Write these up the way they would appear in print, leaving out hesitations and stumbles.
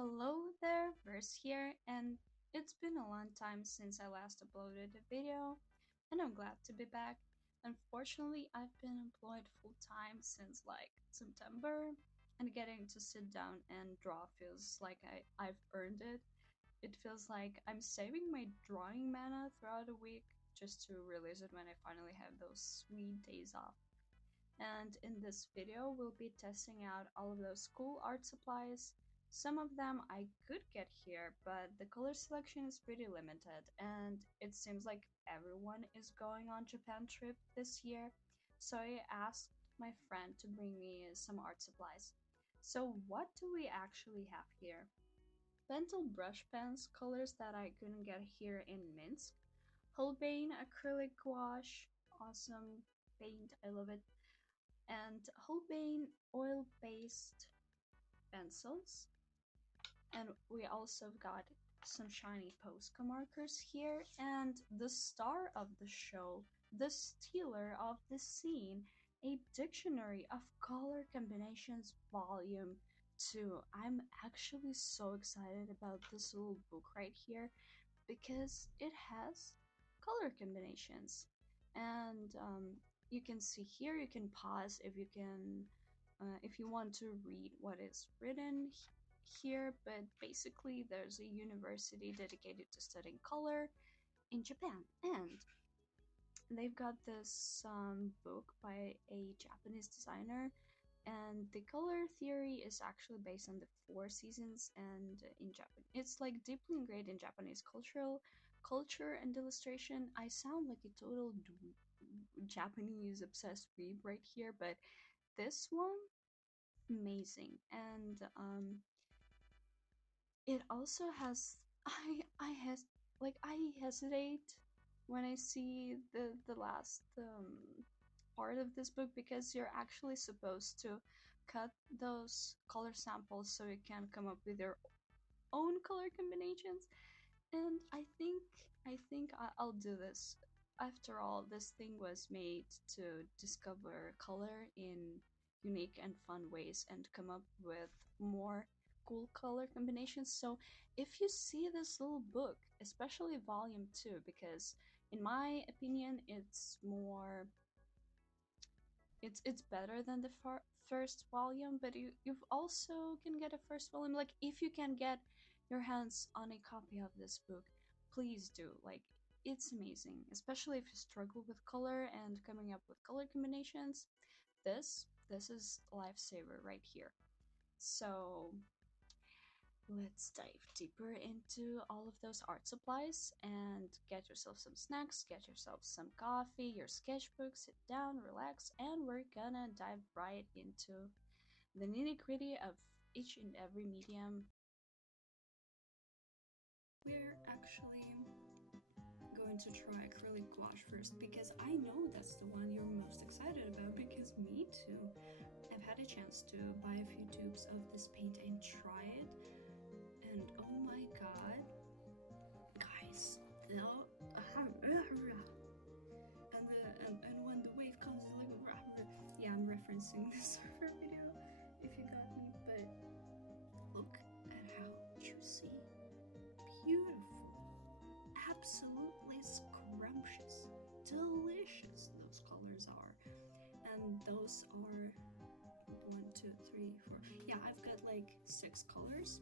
Hello there, Verse here, and it's been a long time since I last uploaded a video, and I'm glad to be back. Unfortunately, I've been employed full time since like September, and getting to sit down and draw feels like I've earned it. It feels like I'm saving my drawing mana throughout the week just to release it when I finally have those sweet days off. And in this video, we'll be testing out all of those cool art supplies. Some of them I could get here, but the color selection is pretty limited, and it seems like everyone is going on Japan trip this year, so I asked my friend to bring me some art supplies. So what do we actually have here? Pentel brush pens, colors that I couldn't get here in Minsk. Holbein acrylic gouache, awesome paint, I love it, and Holbein oil-based pencils. And we also got some shiny Posca markers here, and the star of the show, the stealer of the scene, a dictionary of color combinations volume 2. I'm actually so excited about this little book right here because it has color combinations. And you can see here, you can pause if you want to read what is written here, but basically there's a university dedicated to studying color in Japan, and they've got this book by a Japanese designer, and the color theory is actually based on the four seasons, and in Japan it's like deeply ingrained in Japanese culture and illustration. I sound like a total Japanese obsessed weeb right here, but this one amazing. And it also has I hesitate when I see the last part of this book, because you're actually supposed to cut those color samples so you can come up with your own color combinations. And I'll do this. After all, this thing was made to discover color in unique and fun ways and come up with more cool color combinations. So if you see this little book, especially volume 2, because in my opinion it's better than the first volume, but you've also can get a first volume. Like, if you can get your hands on a copy of this book, please do. Like, it's amazing, especially if you struggle with color and coming up with color combinations. This is a lifesaver right here. So let's dive deeper into all of those art supplies and get yourself some snacks, get yourself some coffee, your sketchbook, sit down, relax, and we're gonna dive right into the nitty-gritty of each and every medium. We're actually going to try acrylic gouache first, because I know that's the one you're most excited about, because me too. I've had a chance to buy a few tubes of this paint and try it, and oh my god, guys, and when the wave comes, it's like yeah, I'm referencing this surfer video if you got me, but look at how juicy, beautiful, absolutely scrumptious, delicious those colors are. And those are 1, 2, 3, 4. Yeah, I've got like 6 colors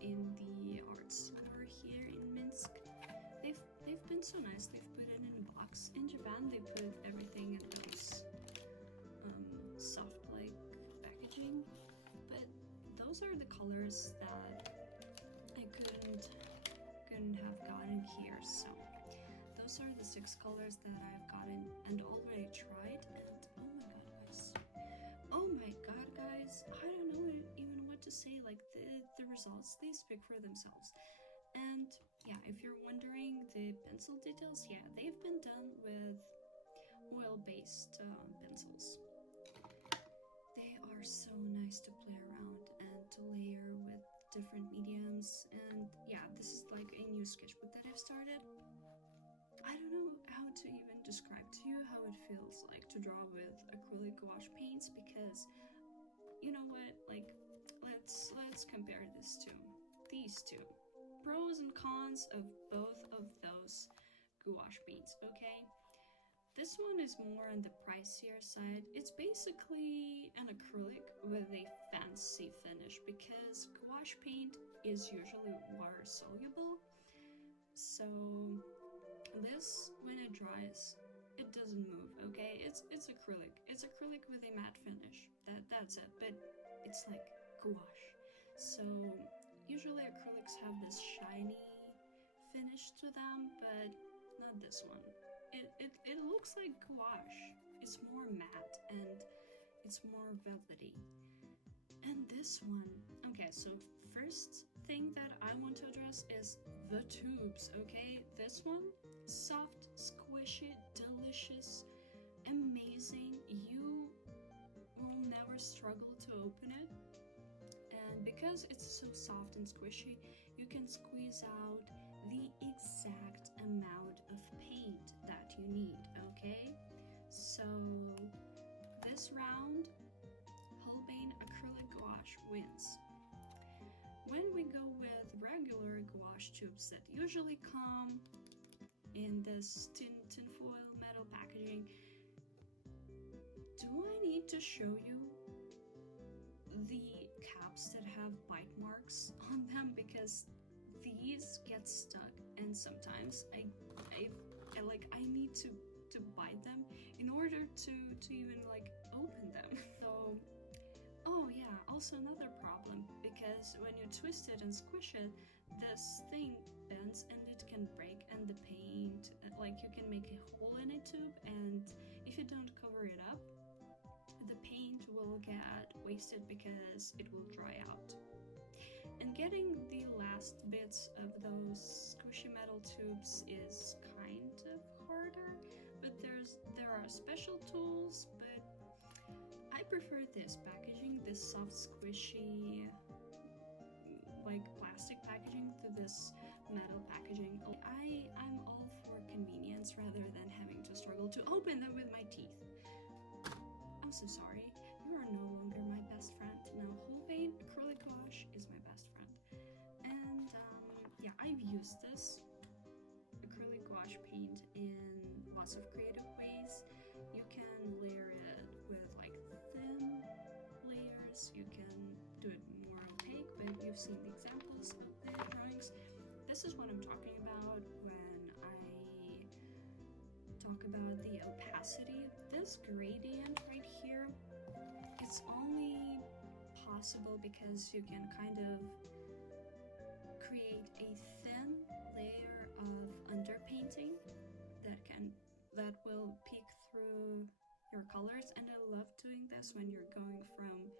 in the art store here in Minsk. They've been so nice. They've put it in a box. In Japan, they put everything in those soft like packaging, but those are the colors that I couldn't have gotten here. So those are the 6 colors that I've gotten and already tried, and oh my god guys, I don't know even what to say. Like, the results, they speak for themselves. And yeah, if you're wondering, the pencil details, yeah, they've been done with oil-based pencils. They are so nice to play around and to layer with different mediums. And yeah, this is like a new sketchbook that I've started. I don't know how to even describe to you how it feels like to draw with acrylic gouache paints, because you know what, like, let's compare these two. Pros and cons of both of those gouache paints, okay? This one is more on the pricier side. It's basically an acrylic with a fancy finish because gouache paint is usually water soluble. So this, when it dries, it doesn't move, okay? It's acrylic. It's acrylic with a matte finish. That's it. But it's like gouache. So usually acrylics have this shiny finish to them, but not this one. It looks like gouache. It's more matte and it's more velvety. And this one, okay, so first thing that I want to address is the tubes, okay? This one, soft, squishy, delicious, amazing. You will never struggle to open it. And because it's so soft and squishy, you can squeeze out the exact amount of paint that you need, okay? So this round, Holbein acrylic gouache wins. When we go with regular gouache tubes that usually come in this tinfoil metal packaging, do I need to show you the caps that have bite marks on them? Because these get stuck, and sometimes I need to bite them in order to even like open them. So, oh yeah, also another problem, because when you twist it and squish it, this thing bends and it can break, and the paint, like you can make a hole in a tube, and if you don't cover it up, the paint will get wasted because it will dry out. And getting the last bits of those squishy metal tubes is kind of harder, but there are special tools, but I prefer this packaging, this soft squishy like plastic packaging to this metal packaging. I'm all for convenience rather than having to struggle to open them with my teeth. I'm so sorry, you are no longer my best friend. Now Holbein acrylic gouache is my best friend. And yeah, I've used this acrylic gouache paint in lots of creative ways. You can layer it with like thin layers, you can do it more opaque, but you've seen the examples of the drawings. This is what I'm talking about when I talk about the opacity. This gradient right here, it's only possible because you can kind of create a thin layer of underpainting that will peek through your colors, and I love doing this when you're going from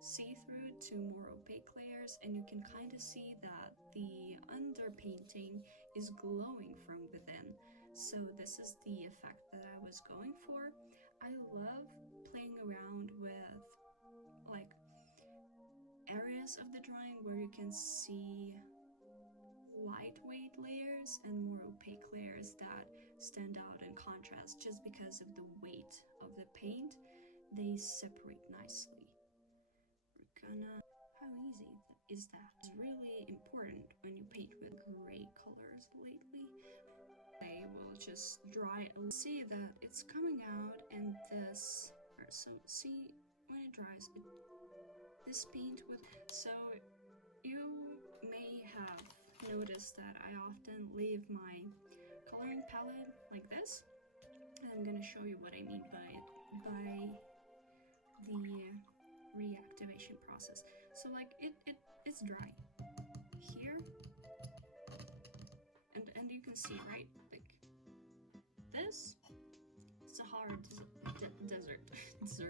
see-through to more opaque layers, and you can kind of see that the underpainting is glowing from within. So this is the effect that I was going for. I love playing around with like areas of the drawing where you can see lightweight layers and more opaque layers that stand out in contrast. Just because of the weight of the paint, they separate nicely. How easy is that? It's really important when you paint with gray colors lately. They will just dry. See that it's coming out, and this, so see when it dries, this paint with, so you may have noticed that I often leave my coloring palette like this, and I'm gonna show you what I mean by the reactivation process. So like it's dry here, and you can see, right, like this, it's a hard desert. So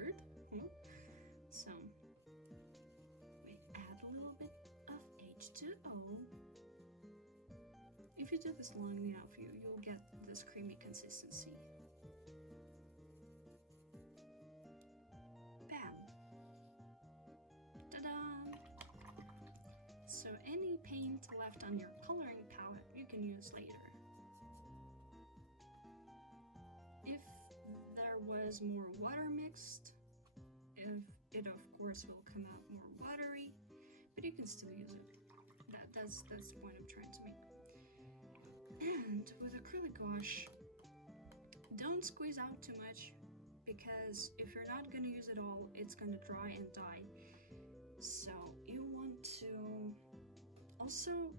we add a little bit of H2O. If you do this long enough, you'll get this creamy consistency. Bam! Ta-da! So any paint left on your coloring palette, you can use later. If there was more water mixed, it of course will come out more watery, but you can still use it. That's the point I'm trying to make. And with acrylic gouache, don't squeeze out too much, because if you're not gonna use it all, it's gonna dry and die. So you want to also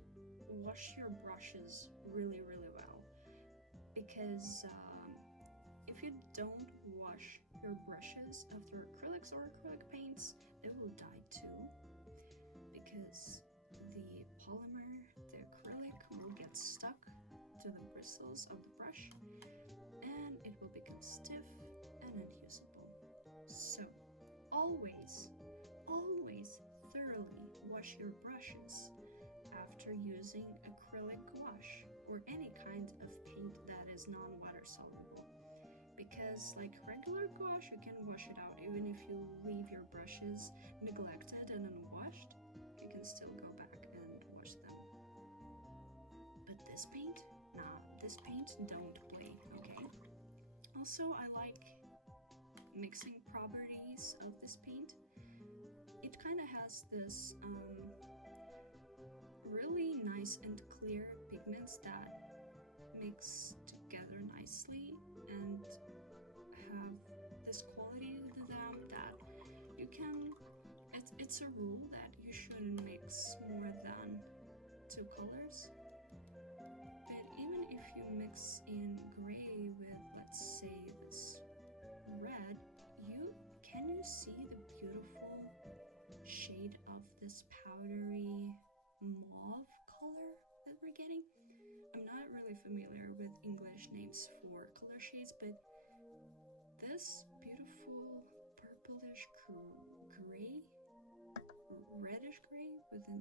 wash your brushes really well, because if you don't wash your brushes after acrylics or acrylic paints, they will die too, because the polymer, the acrylic, will get stuck to the bristles of the brush and it will become stiff and unusable. So always thoroughly wash your brushes after using acrylic gouache or any kind of paint that is non-water soluble, because like regular gouache, you can wash it out. Even if you leave your brushes neglected and unwashed, you can still go back and wash them. But this paint, nah, this paint don't play, okay? Also, I like mixing properties of this paint. It kind of has this really nice and clear pigments that mix together nicely and have this quality to them that you can, it's a rule that you shouldn't mix more than 2 colors. But even if you mix in gray with, let's say, this red, can you see the beautiful shade of this powdery mauve color that we're getting? I'm not really familiar with English names for color shades, but this beautiful purplish gray, reddish gray with a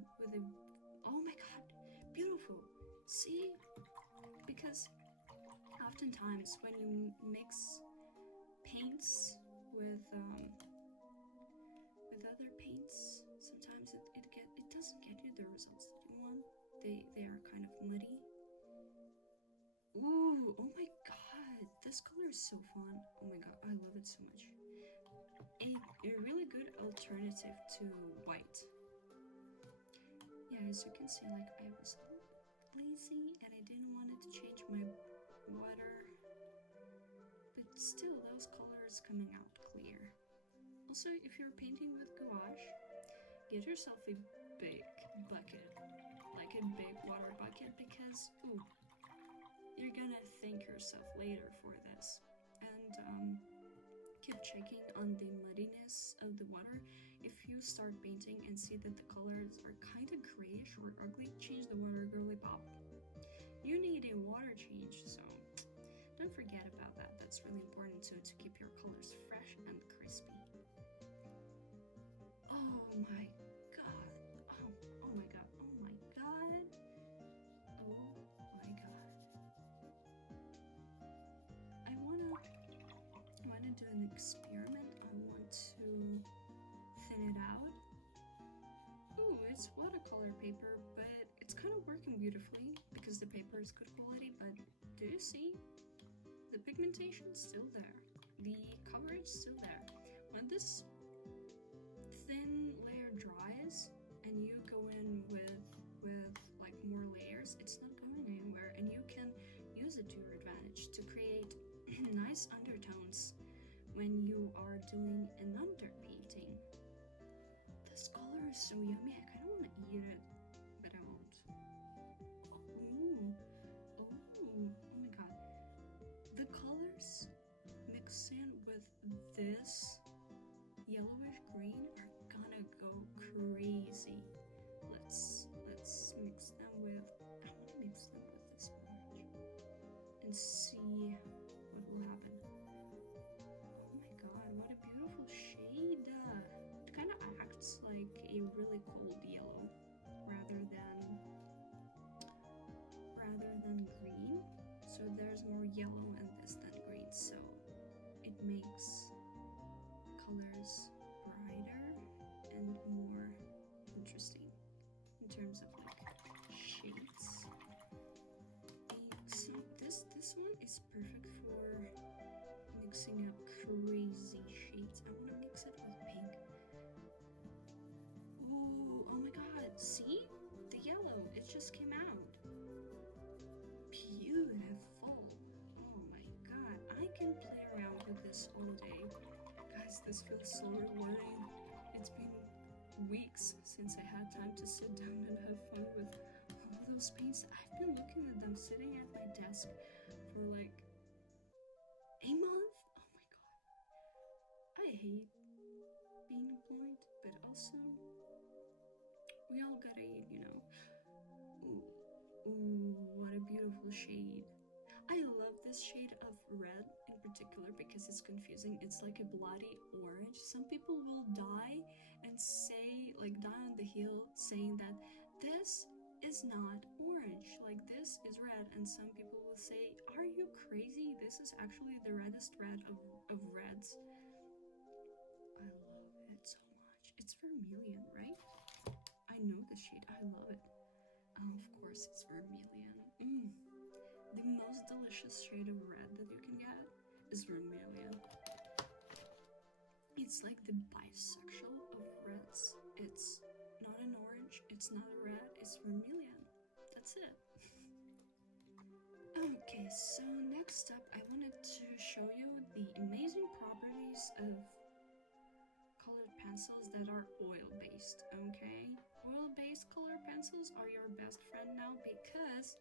oh my god, beautiful. See, because oftentimes when you mix paints with other paints, sometimes it doesn't get you the results that you want. They are kind of muddy. Ooh, oh my god, this color is so fun. Oh my god, I love it so much. A really good alternative to white. Yeah, as you can see, like, I was lazy and I didn't want it to change my water, but still those colors coming out clear. Also, if you're painting with gouache, get yourself a big bucket, like a big water bucket, because ooh, you're gonna thank yourself later for this. And keep checking on the muddiness of the water. If you start painting and see that the colors are kind of grayish or ugly, change the water girly pop. You need a water change, so don't forget about that. That's really important too, to keep your colors fresh and crispy. Oh my god. Oh my god. Oh my god. Oh my god. I wanna do an experiment. I want to thin it out. Ooh, it's watercolor paper, but it's kind of working beautifully because the paper is good quality, but do you see? The pigmentation's still there. The coverage still there. When this thin layer dries and you go in with like more layers, it's not going anywhere, and you can use it to your advantage to create nice undertones when you are doing an underpainting. This color is so yummy, I kind of want to eat it, but I won't. Ooh, oh my god. The colors mixed in with this yellowish green are gonna go crazy. Let's mix them with, I want to mix them with this orange and see what will happen. Oh my god, what a beautiful shade. It kind of acts like a really cold yellow rather than green. So there's more yellow in this than green, so it makes colors brighter and more interesting in terms of like shades. So this one is perfect for mixing up crazy shades. I want to mix it with pink. Ooh, oh my god, See? The yellow, it just came out. Beautiful. Oh my god, I can play around with this all day. Guys, this feels so rewarding. It's been weeks since I had time to sit down and have fun with all those paints. I've been looking at them sitting at my desk for like a month. Oh my god. I hate being employed, but also we all gotta eat, you know. Ooh, ooh, what a beautiful shade. I love this shade of red in particular because it's confusing. It's like a bloody orange. Some people will die and say, like, die on the hill saying that this is not orange, like this is red. And some people will say, are you crazy? This is actually the reddest red of reds. I love it so much. It's vermilion, right? I know the shade. I love it. Oh, of course, it's vermilion. The most delicious shade of red that you can get is vermilion. It's like the bisexual of reds. It's not an orange, it's not a red, it's vermilion. That's it. Okay, so next up, I wanted to show you the amazing properties of colored pencils that are oil-based, okay? Oil-based colored pencils are your best friend now because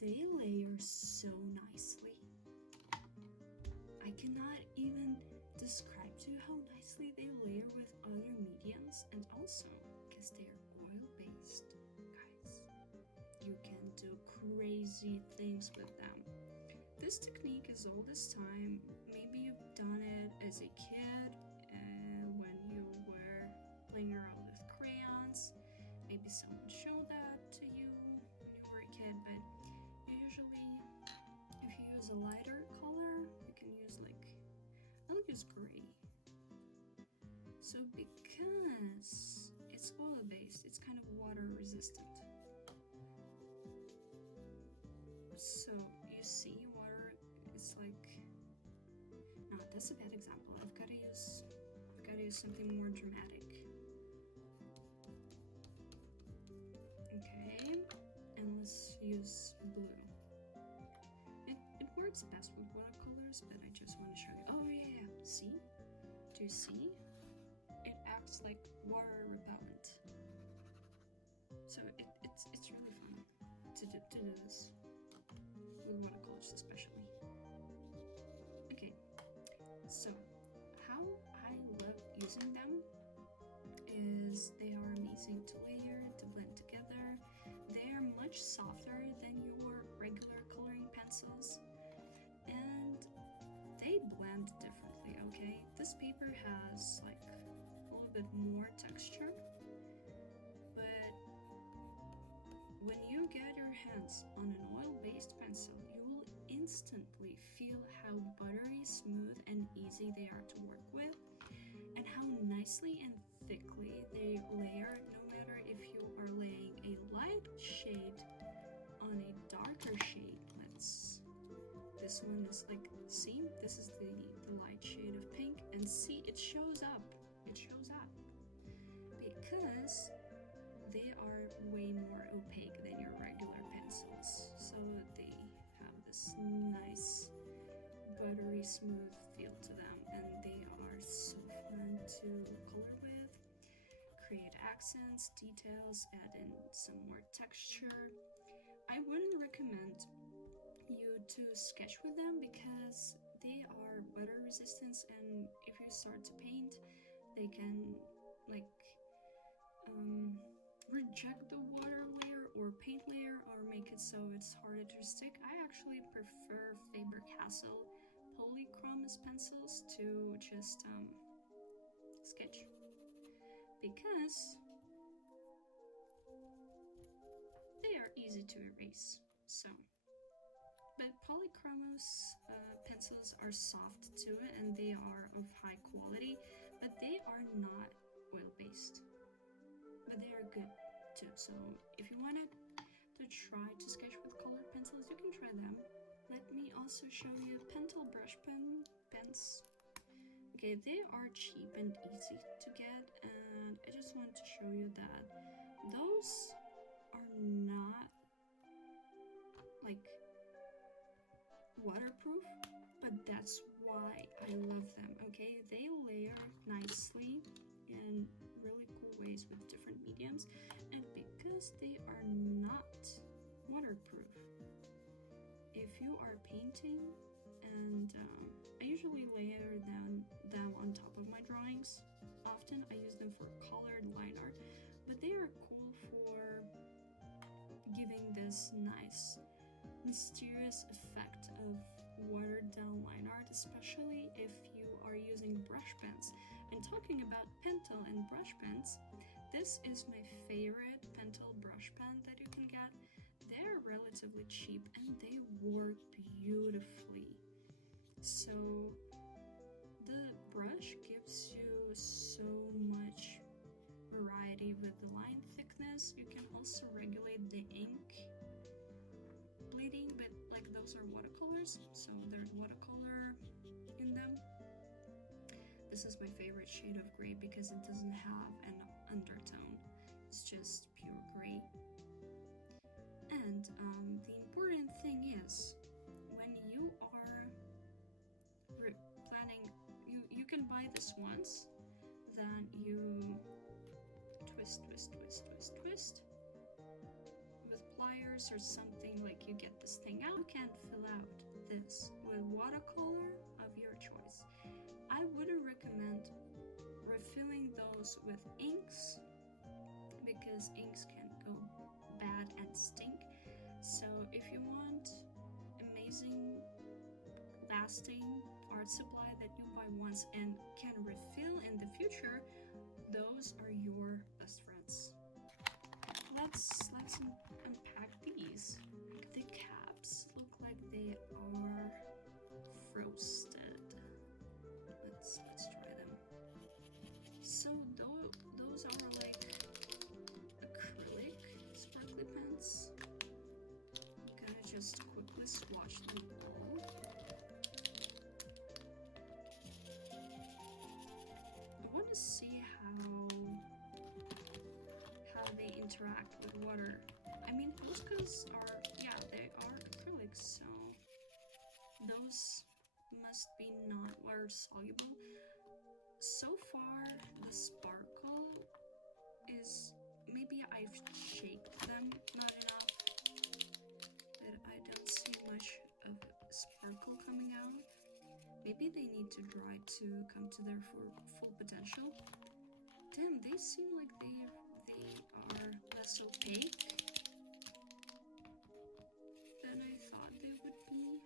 they layer so nicely. I cannot even describe to you how nicely they layer with other mediums, and also because they are oil-based, guys, you can do crazy things with them. This technique is old as time. Maybe you've done it as a kid when you were playing around with crayons. Maybe someone showed that to you when you were a kid, but usually if you use a lighter color, you can use like, I'll use gray. So because it's oil based, it's kind of water resistant. So you see water, it's like, no, that's a bad example. I've got to use something more dramatic. Okay, and let's use blue. It works best with watercolors, but I just want to show you. Oh yeah, see? Do you see? It acts like water repellent. So it's really fun to do this with watercolors especially. Okay, so how I love using them is they are amazing to layer, to blend together. They are much softer than your regular coloring pencils, and they blend differently, okay? This paper has like a little bit more texture, but when you get your hands on an oil-based pencil, you will instantly feel how buttery smooth and easy they are to work with, and how nicely and thickly they layer, no matter if you are laying a light shade on a darker shade. This one is like, see, this is the light shade of pink, and see, it shows up because they are way more opaque than your regular pencils, so they have this nice buttery smooth feel to them, and they are so fun to color with, create accents, details, add in some more texture. I wouldn't recommend you to sketch with them because they are water resistant, and if you start to paint, they can like reject the water layer or paint layer or make it so it's harder to stick. I actually prefer Faber-Castell polychromos pencils to just sketch because they are easy to erase. So, but polychromos pencils are soft too, and they are of high quality, but they are not oil-based. But they are good too. So if you wanted to try to sketch with colored pencils, you can try them. Let me also show you Pentel brush pens. Okay, they are cheap and easy to get, and I just want to show you that those are not like waterproof, but that's why I love them. Okay, they layer nicely in really cool ways with different mediums, and because they are not waterproof, if you are painting, and I usually layer them on top of my drawings. Often I use them for colored line art, but they are cool for giving this nice mysterious effect of watered down line art, especially if you are using brush pens. And talking about Pentel and brush pens, this is my favorite Pentel brush pen that you can get. They're relatively cheap and they work beautifully. So the brush gives you so much variety with the line thickness. You can also regulate the ink bleeding, but like those are watercolors, so there's watercolor in them. This is my favorite shade of gray because it doesn't have an undertone, it's just pure gray. And the important thing is, when you are planning, you can buy this once, then you twist with pliers or something, like you get this thing out. You can fill out this with watercolor of your choice. I wouldn't recommend refilling those with inks because inks can go bad and stink. So if you want amazing lasting art supply that you buy once and can refill in the future, those are your best friends. Let's unpack these. The caps look like they are frosted. Let's try them. So those are like acrylic sparkly pens. I'm gonna just quickly swatch them all. I want to see how they interact with water. I mean, Poscas are, yeah, they are acrylics, so those must be not water soluble. So far, the sparkle is, maybe I've shaked them not enough, but I don't see much of sparkle coming out. Maybe they need to dry to come to their full potential. Damn, they seem like they are less opaque than I thought they would be.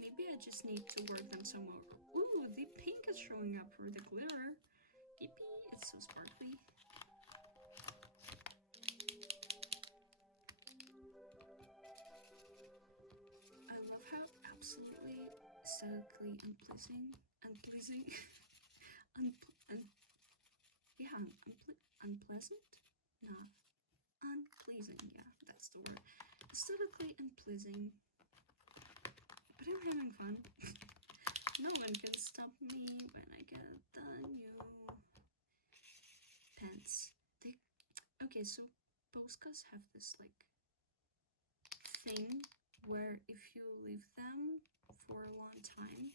Maybe I just need to work them some more. Ooh, the pink is showing up for the glitter. Yippee, it's so sparkly. I love how absolutely aesthetically unpleasant, unpleasant? Not unpleasing, yeah, that's the word. Aesthetically unpleasing, but I'm having fun. No one can stop me when I get the new pens. Okay, so Poscas have this like thing where if you leave them for a long time,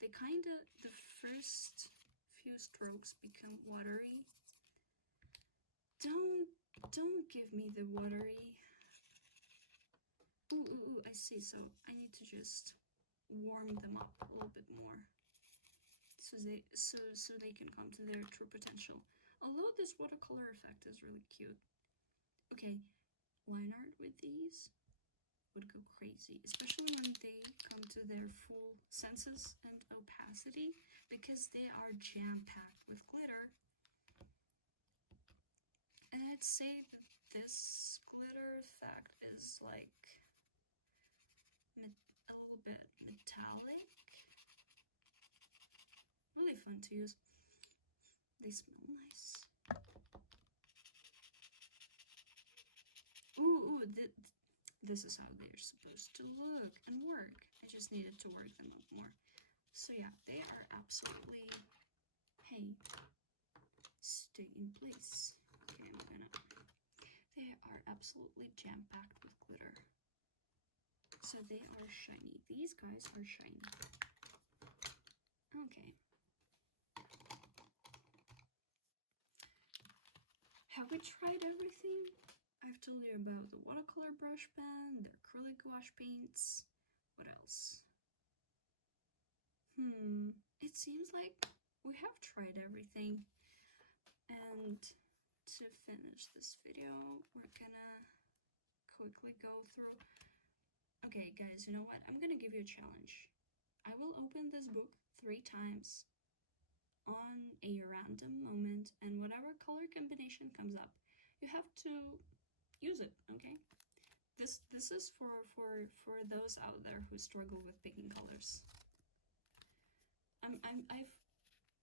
they the first few strokes become watery. Don't give me the watery. Ooh, I see. So I need to just warm them up a little bit more so they can come to their true potential. Although this watercolor effect is really cute. Okay, line art with these would go crazy, especially when they come to their full senses and opacity, because they are jam-packed with glitter. And I'd say that this glitter effect is like a little bit metallic. Really fun to use. They smell nice. Ooh, this is how they're supposed to look and work. I just needed to work them up more. So yeah, they are absolutely, hey, stay in place. Okay, they are absolutely jam-packed with glitter. So they are shiny. These guys are shiny. Okay. Have we tried everything? I've told you about the watercolor brush pen, the acrylic gouache paints. What else? It seems like we have tried everything. And to finish this video, we're gonna quickly go through. Okay, guys, you know what? I'm gonna give you a challenge. I will open this book 3 times on a random moment, and whatever color combination comes up, you have to use it, okay? This is for those out there who struggle with picking colors.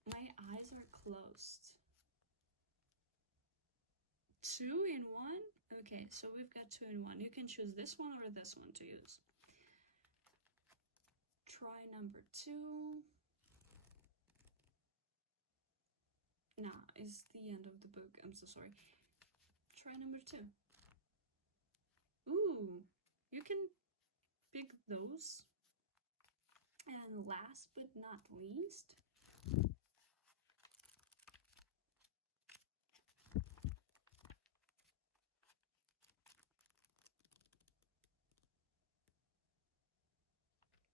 My eyes are closed. 2 in 1? Okay, so we've got 2 in 1. You can choose this one or this one to use. Try number 2. Nah, it's the end of the book. I'm so sorry. Try number 2. Ooh, you can pick those. And last but not least,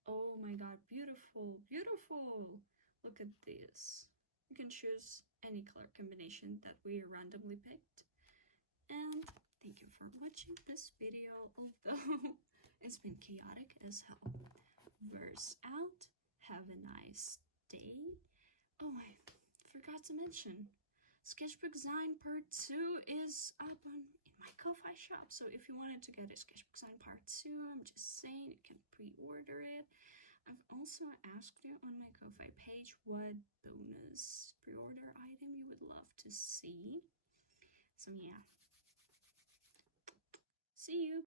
oh my god, beautiful, beautiful! Look at this. You can choose any color combination that we randomly picked. And thank you for watching this video, although it's been chaotic as hell. Verse out. Have a nice day. Oh, I forgot to mention, Sketchbook Design Part 2 is up in my Ko-Fi shop. So if you wanted to get a Sketchbook Design Part 2, I'm just saying you can pre-order it. I've also asked you on my Ko-Fi page what bonus pre-order item you would love to see. So yeah. See you!